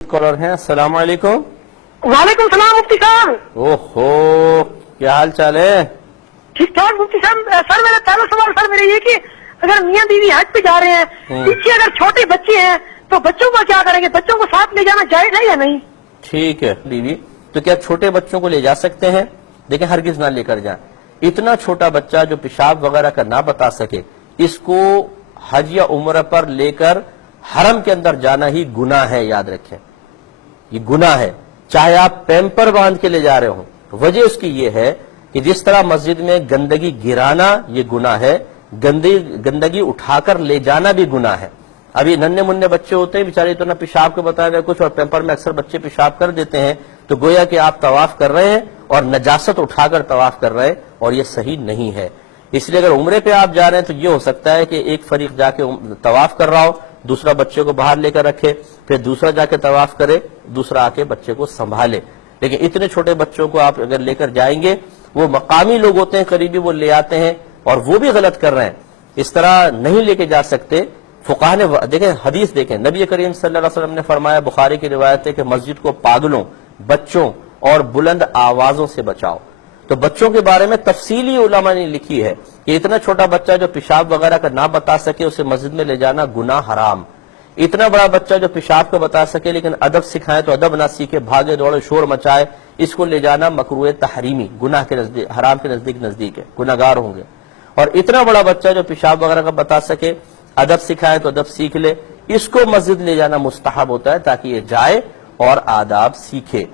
Collar ہیں. السلام علیکم. وعلیکم السلام مفتی صاحب. اوہو کیا حال چال ہے؟ ٹھیک ٹھاک مفتی صاحب. سر میرا پہلا سوال سر میرا یہ کہ اگر میاں بیوی حج پہ جا رہے ہیں, پیچھے اگر چھوٹے بچے ہیں تو بچوں کا کیا کریں گے؟ بچوں کو ساتھ لے جانا جائز ہے یا نہیں؟ ٹھیک ہے بیوی, تو کیا چھوٹے بچوں کو لے جا سکتے ہیں؟ لیکن ہرگز نہ لے کر جائیں. اتنا چھوٹا بچہ جو پیشاب وغیرہ کا نہ بتا سکے, اس کو حج یا عمرہ پر لے کر حرم کے اندر جانا ہی گناہ ہے. یاد رکھیں یہ گناہ ہے, چاہے آپ پیمپر باندھ کے لے جا رہے ہوں. وجہ اس کی یہ ہے کہ جس طرح مسجد میں گندگی گرانا یہ گناہ ہے, گندگی اٹھا کر لے جانا بھی گناہ ہے. ابھی ننھے منھے بچے ہوتے ہیں بیچارے, تو نہ پیشاب کو بتا رہے کچھ, اور پیمپر میں اکثر بچے پیشاب کر دیتے ہیں, تو گویا کہ آپ طواف کر رہے ہیں اور نجاست اٹھا کر طواف کر رہے ہیں, اور یہ صحیح نہیں ہے. اس لیے اگر عمرے پہ آپ جا رہے ہیں تو یہ ہو سکتا ہے کہ ایک فریق جا کے طواف کر رہا ہو, دوسرا بچے کو باہر لے کر رکھے, پھر دوسرا جا کے طواف کرے, دوسرا آ کے بچے کو سنبھالے. لیکن اتنے چھوٹے بچوں کو آپ اگر لے کر جائیں گے, وہ مقامی لوگ ہوتے ہیں قریبی, وہ لے آتے ہیں اور وہ بھی غلط کر رہے ہیں. اس طرح نہیں لے کے جا سکتے. فقہاء نے دیکھیں, حدیث دیکھیں, نبی کریم صلی اللہ علیہ وسلم نے فرمایا, بخاری کی روایت ہے کہ مسجد کو پاگلوں, بچوں اور بلند آوازوں سے بچاؤ. تو بچوں کے بارے میں تفصیلی علماء نے لکھی ہے کہ اتنا چھوٹا بچہ جو پیشاب وغیرہ کا نہ بتا سکے, اسے مسجد میں لے جانا گناہ حرام. اتنا بڑا بچہ جو پیشاب کو بتا سکے لیکن ادب سکھائے تو ادب نہ سیکھے, بھاگے دوڑے شور مچائے, اس کو لے جانا مکروہ تحریمی, گناہ کے نزدیک, حرام کے نزدیک ہے, گناہگار ہوں گے. اور اتنا بڑا بچہ جو پیشاب وغیرہ کا بتا سکے, ادب سکھائے تو ادب سیکھ لے, اس کو مسجد لے جانا مستحب ہوتا ہے تاکہ یہ جائے اور آداب سیکھے.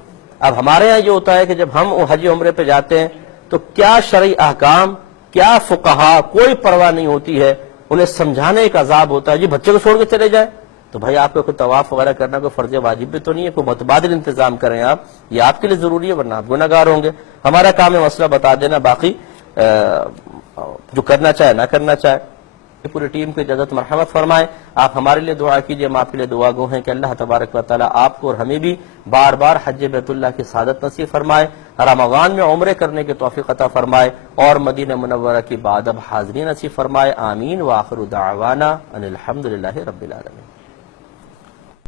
اب ہمارے ہاں یہ ہوتا ہے کہ جب ہم حج عمرے پہ جاتے ہیں تو کیا شرعی احکام, کیا فقہا, کوئی پرواہ نہیں ہوتی ہے, انہیں سمجھانے ایک عذاب ہوتا ہے. جی بچے کو چھوڑ کے چلے جائیں, تو بھائی آپ کو کوئی طواف وغیرہ کرنا کوئی فرض واجب بھی تو نہیں ہے, کوئی متبادل انتظام کریں آپ, یہ آپ کے لیے ضروری ہے, ورنہ آپ گناہگار ہوں گے. ہمارا کام ہے مسئلہ بتا دینا, باقی جو کرنا چاہے نہ کرنا چاہے. پوری ٹیم کو اجازت مرحمت فرمائے. آپ ہمارے لیے دعا کیجئے, ہم آپ کے لیے دعا گو ہیں کہ اللہ تبارک و تعالیٰ آپ کو اور ہمیں بھی بار بار حج بیت اللہ کی سعادت نصیب فرمائے, رمضان میں عمرے کرنے کی توفیق عطا فرمائے, اور مدینہ منورہ کی بادب حاضری نصیب فرمائے. آمین. وآخر دعوانا ان الحمدللہ رب العالمین.